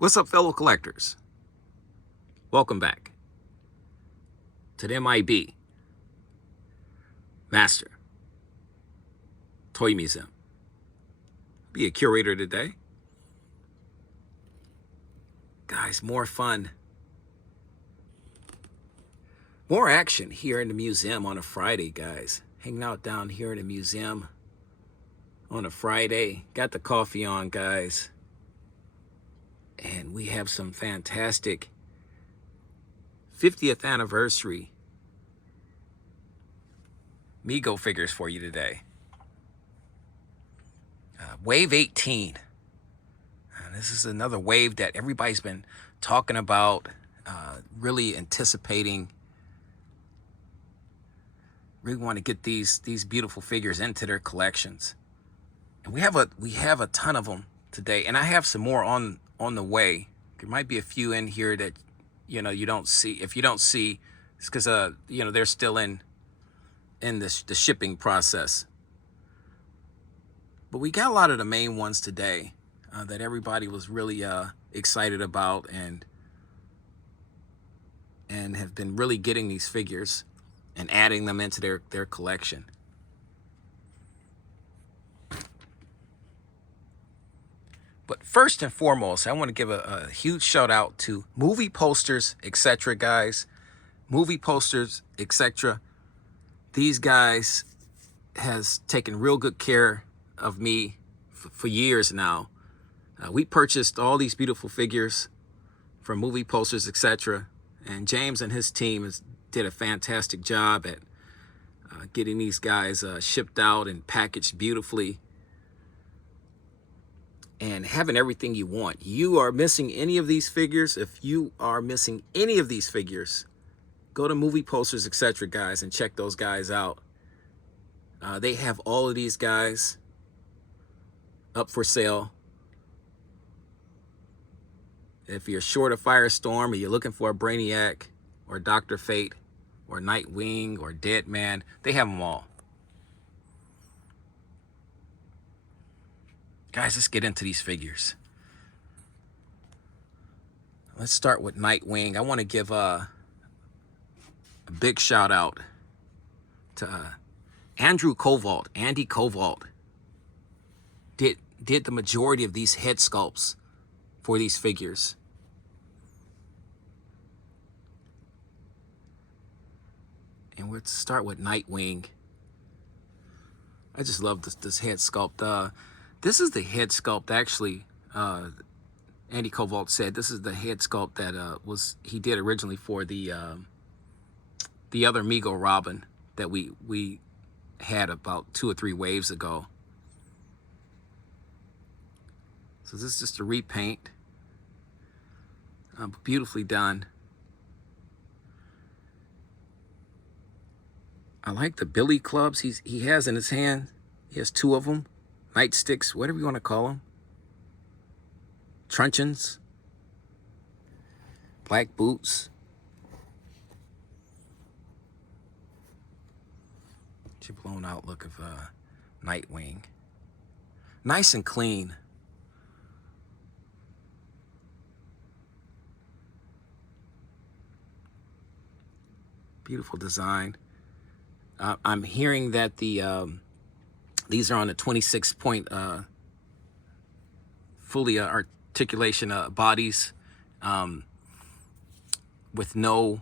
What's up, fellow collectors? Welcome back to the M.I.B. Master Toy Museum. Be a curator today. Guys, more fun. More action here in the museum on a Friday, guys. Hanging out down here in the museum on a Friday. Got the coffee on, guys. And we have some fantastic 50th anniversary Mego figures for you today. Wave 18. This is another wave that everybody's been talking about, really anticipating. Really want to get these beautiful figures into their collections. And we have a ton of them today, and I have some more on the way. There might be a few in here that you don't see. If you don't see, it's because they're still in the shipping process. But we got a lot of the main ones today that everybody was really excited about and have been really getting these figures and adding them into their collection. But first and foremost, I want to give a huge shout out to Movie Posters, etc. guys. Movie Posters, etc. These guys has taken real good care of me for years now. We purchased all these beautiful figures from Movie Posters, etc. And James and his team did a fantastic job at getting these guys shipped out and packaged beautifully. And having everything you want. You are missing any of these figures. If you are missing any of these figures, go to Movie Posters, etc. guys, and check those guys out. They have all of these guys up for sale. If you're short of Firestorm or you're looking for a Brainiac or Dr. Fate or Nightwing or DEADMAN, they have them all. Guys, let's get into these figures. Let's start with Nightwing. I want to give a big shout out to Andy Kovault did the majority of these head sculpts for these figures. And we'll start with Nightwing. I just love this head sculpt. This is the head sculpt, actually. Andy Kovault said this is the head sculpt that he did originally for the other Mego Robin that we had about 2 or 3 waves ago. So this is just a repaint, beautifully done. I like the billy clubs he has in his hand. He has 2 of them. Nightsticks, whatever you want to call them. Truncheons. Black boots. It's a blown out look of Nightwing. Nice and clean. Beautiful design. I'm hearing that these are on the 26-point fully articulation bodies with no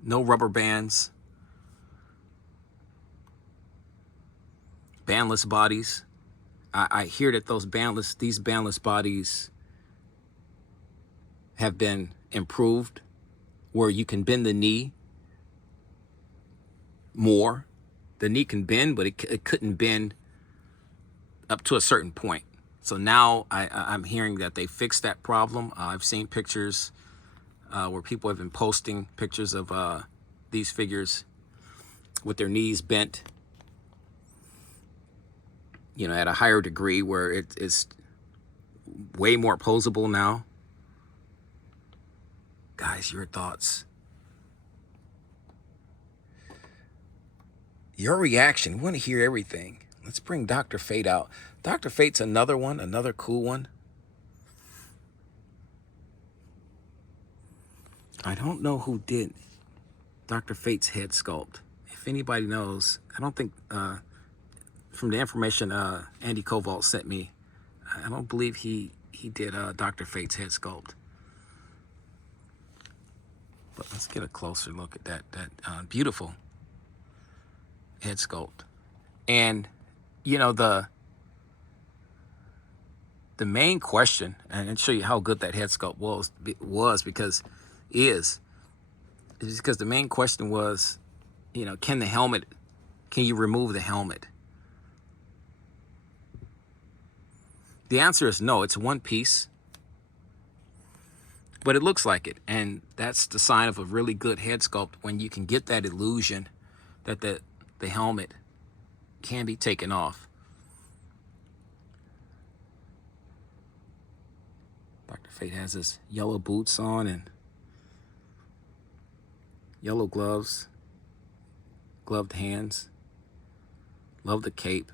rubber bands, bandless bodies. I hear that these bandless bodies have been improved, where you can bend the knee more. The knee can bend, but it couldn't bend up to a certain point. So now I'm hearing that they fixed that problem. I've seen pictures where people have been posting pictures of these figures with their knees bent, at a higher degree, where it's way more posable now. Guys, your thoughts? Your reaction. We want to hear everything. Let's bring Dr. Fate out. Dr. Fate's another cool one. I don't know who did Dr. Fate's head sculpt. If anybody knows, I don't think, from the information Andy Koval sent me, I don't believe he did Dr. Fate's head sculpt. But let's get a closer look at that beautiful head sculpt. And, you know, the main question, and I'll show you how good that head sculpt was because the main question was, you know, can you remove the helmet? The answer is no, it's one piece, but it looks like it. And that's the sign of a really good head sculpt, when you can get that illusion that the helmet can be taken off. Dr. Fate has his yellow boots on and yellow gloves, gloved hands. Love the cape.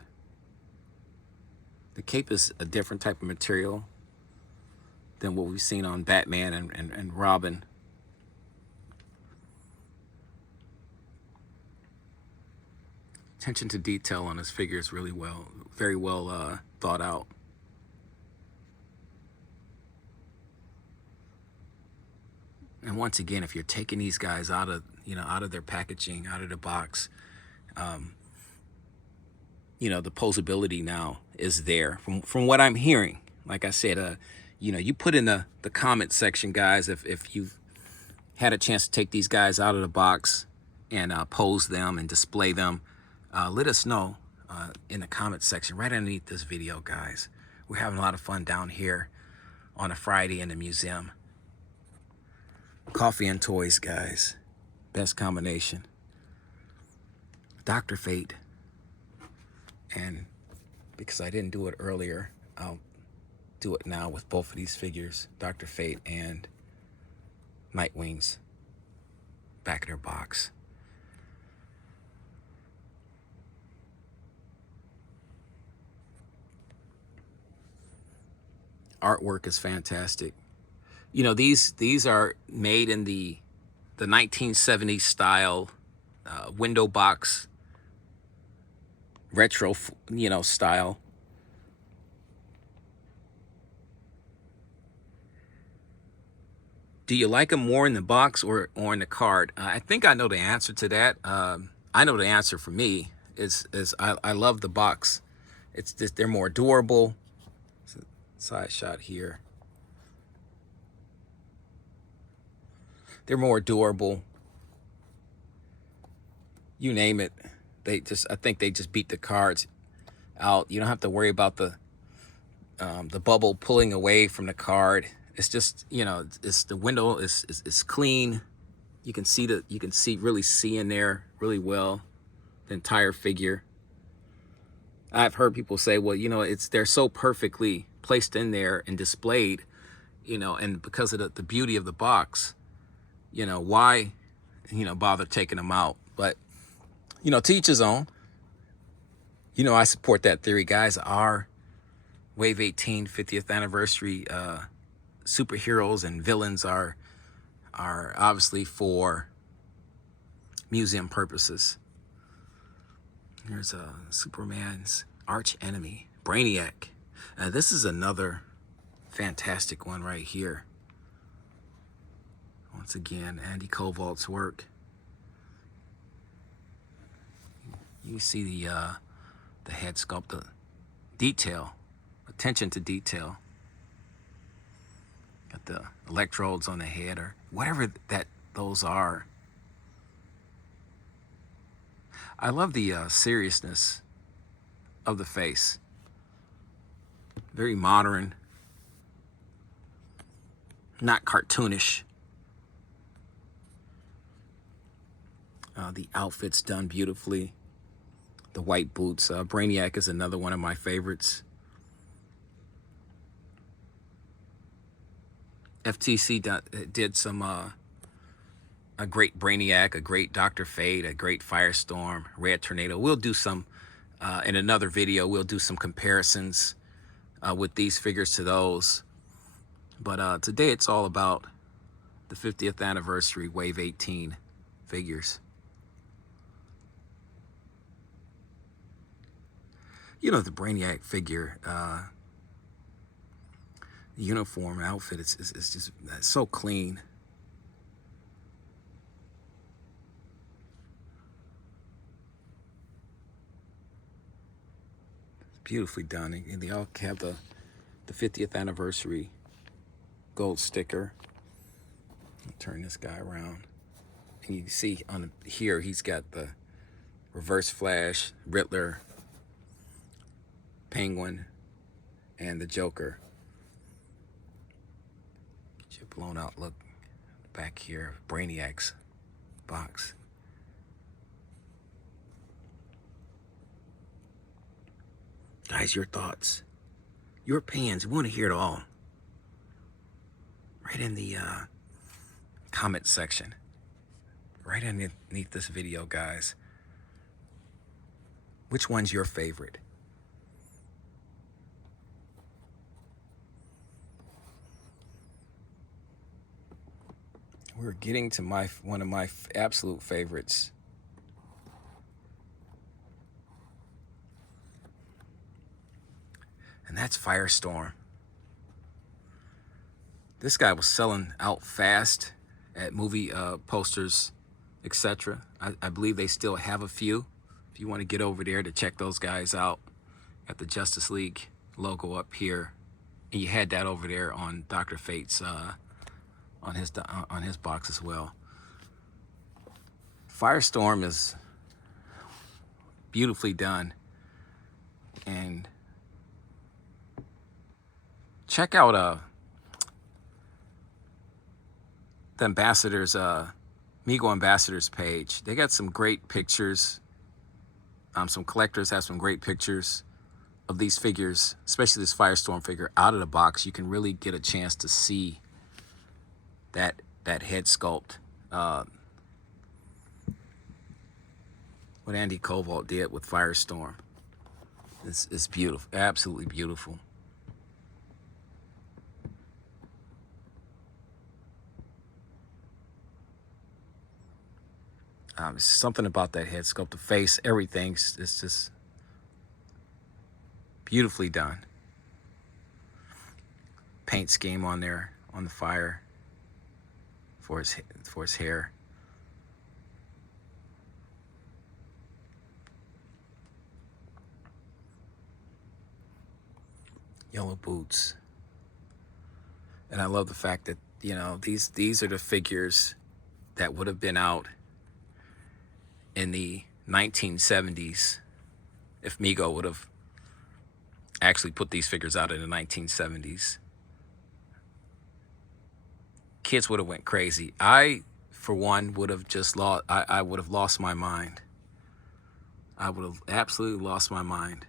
The cape is a different type of material than what we've seen on Batman and Robin. Attention to detail on his figure is very well thought out. And once again, if you're taking these guys out of their packaging, out of the box, you know, the posability now is there. From what I'm hearing, like I said, you know, you put in the comment section, guys, if you've had a chance to take these guys out of the box and pose them and display them, let us know in the comment section right underneath this video, guys. We're having a lot of fun down here on a Friday in the museum. Coffee and toys, guys. Best combination. Dr. Fate. And because I didn't do it earlier, I'll do it now with both of these figures, Dr. Fate and Nightwing's back of their box. Artwork is fantastic. You know, these are made in the 1970s style, window box, retro, you know, style. Do you like them more in the box or in the card? I think I know the answer to that. I know the answer for me is I love the box. It's just, they're more adorable. Side shot here. They're more adorable. You name it. I think they just beat the cards out. You don't have to worry about the bubble pulling away from the card. It's just, you know, it's the window is clean. You can really see in there really well the entire figure. I've heard people say, well, you know, they're so perfectly placed in there and displayed, you know, and because of the beauty of the box, you know, why, you know, bother taking them out? But, you know, to each his own. You know, I support that theory, guys. Our Wave 18 50th anniversary superheroes and villains are obviously for museum purposes. Here's Superman's arch enemy, Brainiac. This is another fantastic one right here. Once again, Andy Koval's work. You see the head sculpt, the detail, attention to detail. Got the electrodes on the head or whatever those are. I love the seriousness of the face. Very modern, not cartoonish. The outfit's done beautifully. The white boots. Brainiac is another one of my favorites. FTC did some a great Brainiac, a great Dr. Fate, a great Firestorm, Red Tornado. We'll do some in another video. We'll do some comparisons with these figures to those. But today it's all about the 50th anniversary Wave 18 figures. You know, the Brainiac figure, the uniform outfit, it's just it's so clean. It's beautifully done. And they all have the 50th anniversary gold sticker. I'll turn this guy around. And you can see on here, he's got the Reverse Flash, Riddler, Penguin, and the Joker. Get your blown out look back here, Brainiac's box. Guys, your thoughts, your opinions, we want to hear it all. Right in the comment section. Right underneath this video, guys. Which one's your favorite? We're getting to one of my absolute favorites. And that's Firestorm. This guy was selling out fast at movie posters, etc. I believe they still have a few. If you want to get over there to check those guys out, got the Justice League logo up here. And you had that over there on Dr. Fate's on his box as well. Firestorm is beautifully done, and check out the ambassadors, Mego ambassadors page. They got some great pictures. Some collectors have some great pictures of these figures, especially this Firestorm figure out of the box. You can really get a chance to see that head sculpt, what Andy Cobalt did with Firestorm. It's beautiful, absolutely beautiful. It's something about that head sculpt, the face, everything. It's just beautifully done. Paint scheme on there on the fire for his hair. Yellow boots. And I love the fact that, you know, these are the figures that would have been out in the 1970s if Mego would have actually put these figures out in the 1970s. Kids would have went crazy. I, for one, would have just lost. I would have lost my mind. I would have absolutely lost my mind.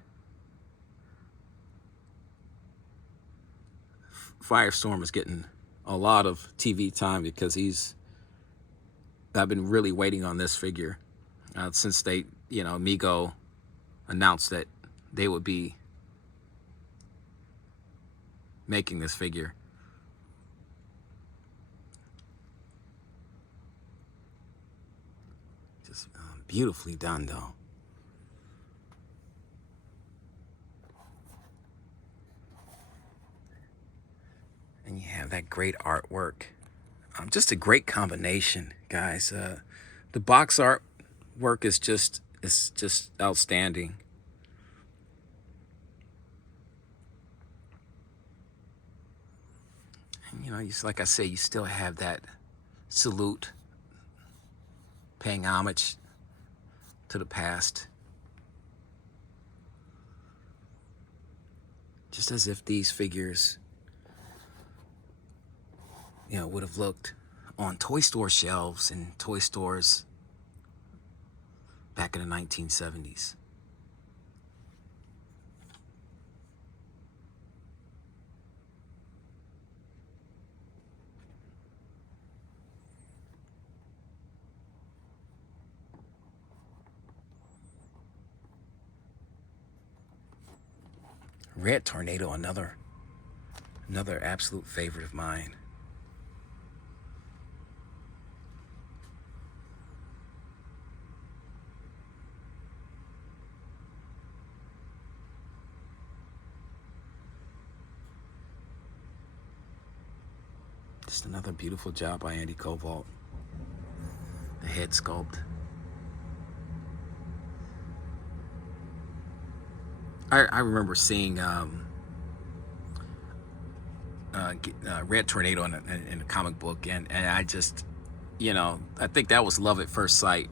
Firestorm is getting a lot of TV time because I've been really waiting on this figure since they, you know, Mego announced that they would be making this figure. Just beautifully done, though. And you have that great artwork. Just a great combination, guys. The box art work is just outstanding. And, you know, like I say, you still have that salute, paying homage to the past. Just as if these figures, you know, would have looked on toy store shelves in toy stores back in the 1970s. Red Tornado, another absolute favorite of mine. Just another beautiful job by Andy Covalt. The head sculpt. I remember seeing Red Tornado in a comic book, and I just, you know, I think that was love at first sight.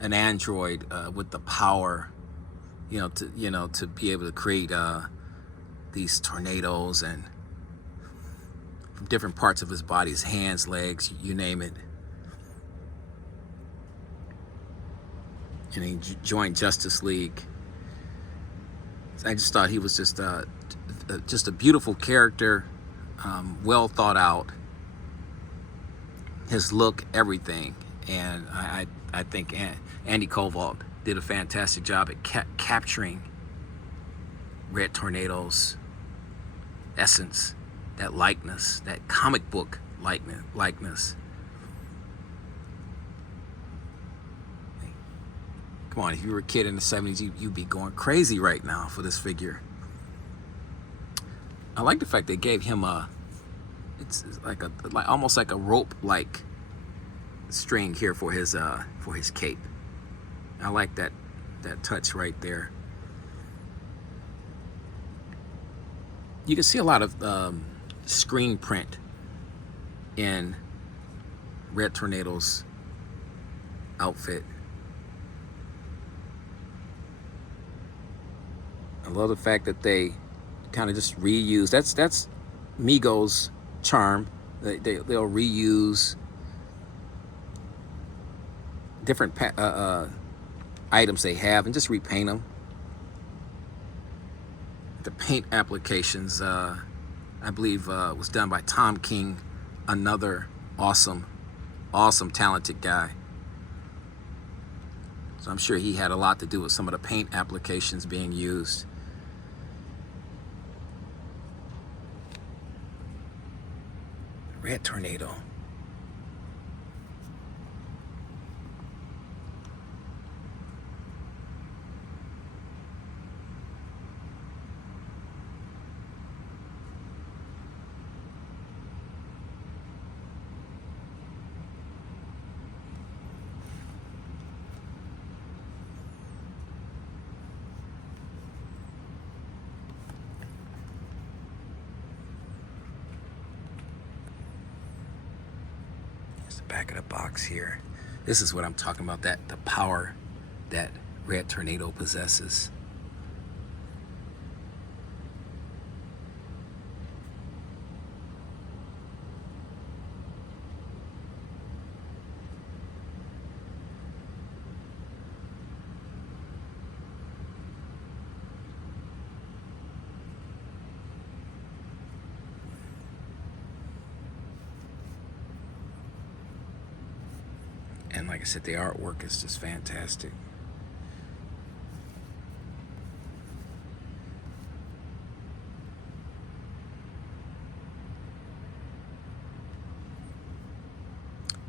An android with the power, to be able to create these tornadoes and from different parts of his body, his hands, legs, you name it. And he joined Justice League. I just thought he was just a beautiful character, well thought out. His look, everything, and I think Andy Covalt did a fantastic job at capturing Red Tornado's essence, that likeness, that comic book likeness. Come on, if you were a kid in the 70s, you'd be going crazy right now for this figure. I like the fact they gave him it's like almost like a rope-like string here for his cape. I like that touch right there. You can see a lot of screen print in Red Tornado's outfit. I love the fact that they kind of just reuse. That's Mego's charm. They'll reuse different items they have and just repaint them. The paint applications, I believe, was done by Tom King, another awesome, talented guy. So I'm sure he had a lot to do with some of the paint applications being used. Red Tornado. Back of the box here. This is what I'm talking about, the power that Red Tornado possesses. And like I said, the artwork is just fantastic.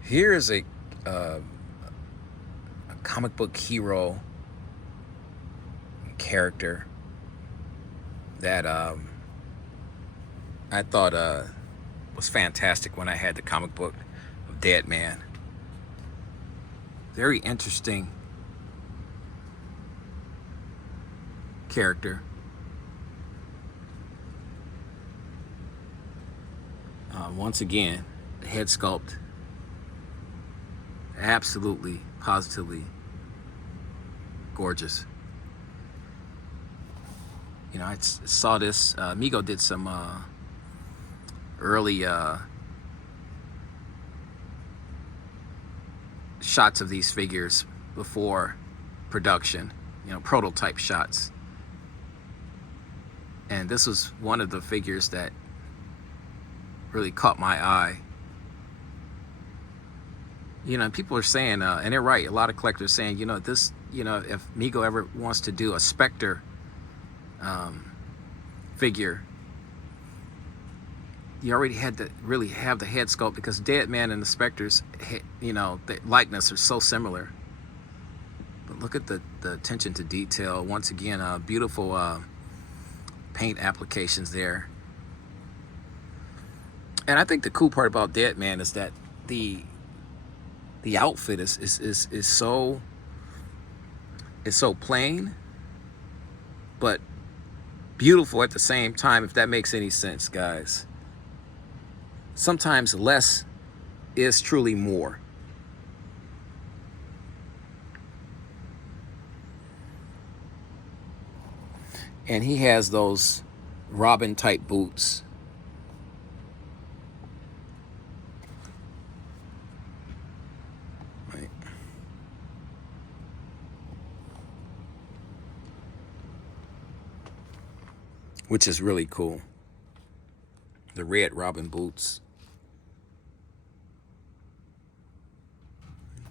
Here is a comic book hero character that I thought was fantastic when I had the comic book of DEADMAN. Very interesting character. Once again, the head sculpt, absolutely, positively gorgeous. You know, I saw this. Mego did some early shots of these figures before production, prototype shots. And this was one of the figures that really caught my eye. People are saying, and they're right, a lot of collectors saying, this, if Mego ever wants to do a Spectre figure, you already had to really have the head sculpt, because DEADMAN and the Spectre's, the likeness are so similar. But look at the attention to detail. Once again, beautiful paint applications there. And I think the cool part about DEADMAN is that the outfit is so plain, but beautiful at the same time, if that makes any sense, guys. Sometimes less is truly more. And he has those Robin type boots. Right. Which is really cool. The red Robin boots.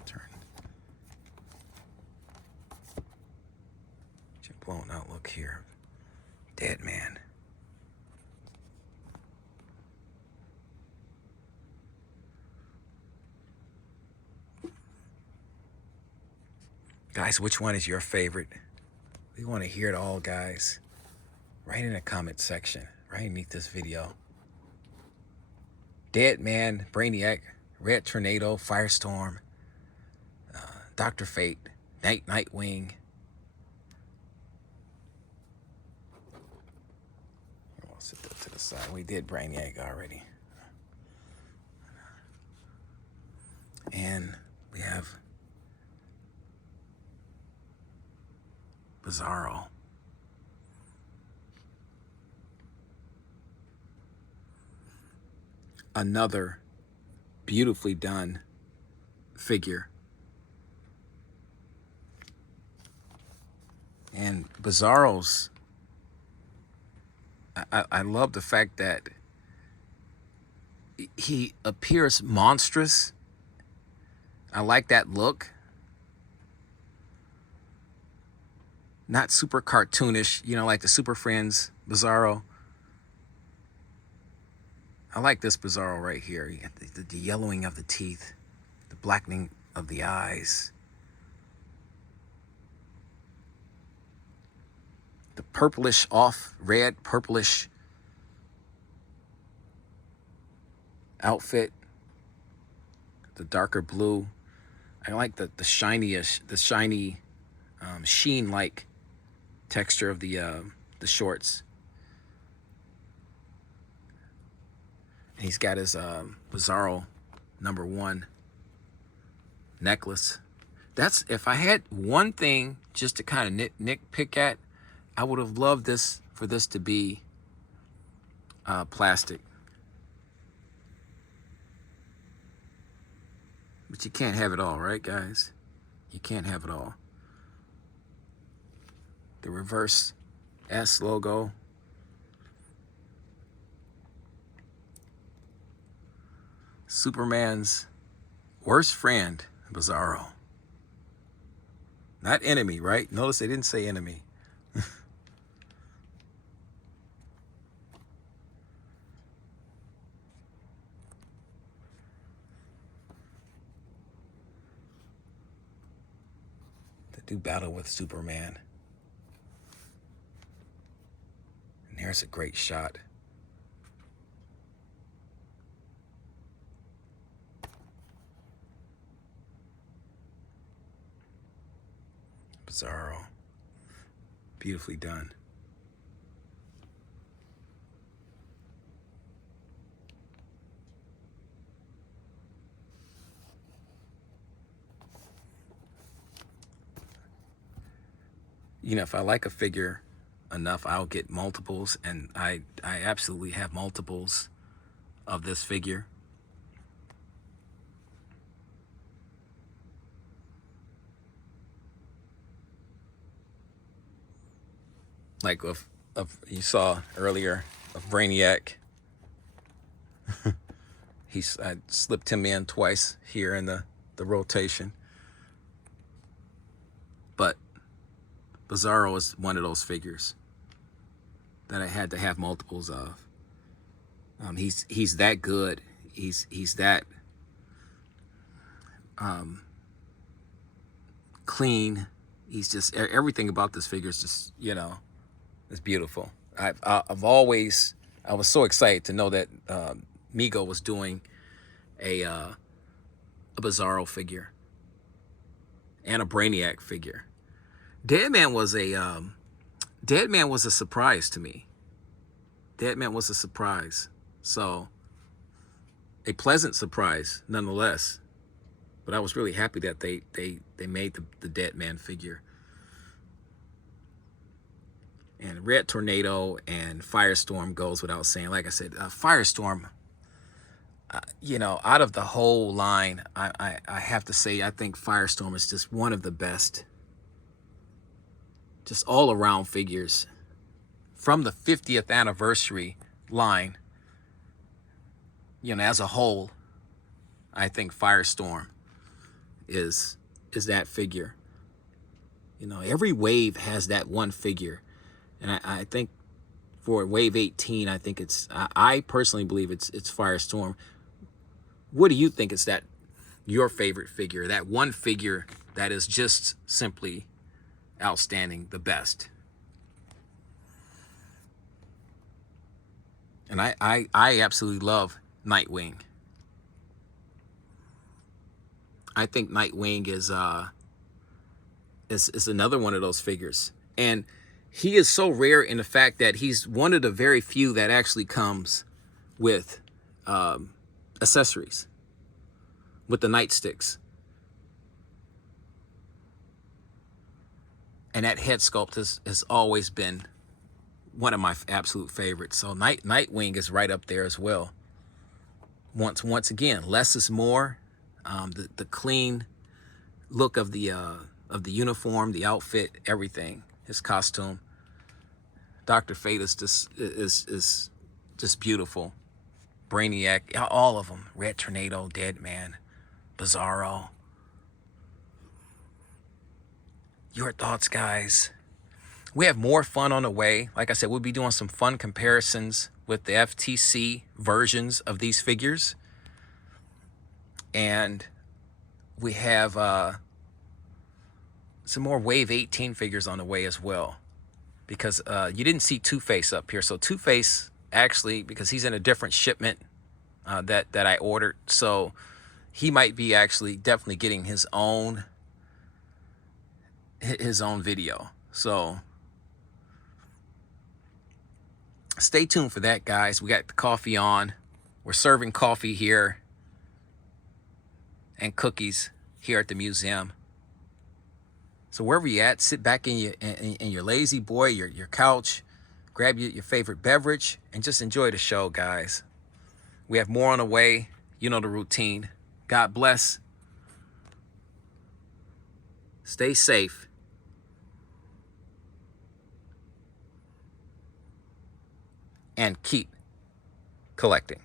Turn. Blown out look here. DEADMAN. Guys, which one is your favorite? We want to hear it all, guys. Write in the comment section, right beneath this video. DEADMAN, Brainiac, Red Tornado, Firestorm, Dr. Fate, Nightwing. We'll sit that to the side. We did Brainiac already. And we have Bizarro. Another beautifully done figure. And Bizarro's, I love the fact that he appears monstrous. I like that look. Not super cartoonish, you know, like the Super Friends Bizarro. I like this Bizarro right here. You got the yellowing of the teeth, the blackening of the eyes, the purplish off red, purplish outfit, the darker blue. I like the shiny sheen-like texture of the shorts. And he's got his Bizarro #1 necklace. That's, if I had one thing just to kind of nitpick at, I would have loved for this to be plastic. But you can't have it all, right, guys? You can't have it all. The reverse S logo. Superman's worst friend, Bizarro. Not enemy, right? Notice they didn't say enemy. To do battle with Superman. And here's a great shot. Bizarro. Beautifully done. You know, if I like a figure enough, I'll get multiples, and I absolutely have multiples of this figure. Like of you saw earlier of Brainiac. I slipped him in twice here in the rotation. But Bizarro is one of those figures that I had to have multiples of. He's that good. He's that clean. He's just, everything about this figure is just, you know, it's beautiful. I was so excited to know that Mego was doing a Bizarro figure and a Brainiac figure. DEADMAN was a surprise to me. DEADMAN was a surprise. So a pleasant surprise nonetheless. But I was really happy that they made the DEADMAN figure. And Red Tornado and Firestorm goes without saying. Like I said, Firestorm, you know, out of the whole line, I have to say, I think Firestorm is just one of the best, just all around figures. From the 50th anniversary line, you know, as a whole, I think Firestorm is that figure. You know, every wave has that one figure. And I think for wave 18, I think I personally believe it's Firestorm. What do you think is that your favorite figure? That one figure that is just simply outstanding, the best? And I absolutely love Nightwing. I think Nightwing is another one of those figures. And he is so rare in the fact that he's one of the very few that actually comes with accessories, with the nightsticks. And that head sculpt has always been one of my absolute favorites. So Nightwing is right up there as well. Once again, less is more. The clean look of the uniform, the outfit, everything, his costume. Dr. Fate is just beautiful. Brainiac, all of them. Red Tornado, DEADMAN, Bizarro. Your thoughts, guys? We have more fun on the way. Like I said, we'll be doing some fun comparisons with the FTC versions of these figures. And we have some more Wave 18 figures on the way as well. Because you didn't see Two-Face up here. So Two-Face, actually, because he's in a different shipment that I ordered. So he might be actually definitely getting his own video. So stay tuned for that, guys. We got the coffee on. We're serving coffee here and cookies here at the museum. So wherever you're at, sit back in your lazy boy, your couch, grab your favorite beverage, and just enjoy the show, guys. We have more on the way. You know the routine. God bless. Stay safe. And keep collecting.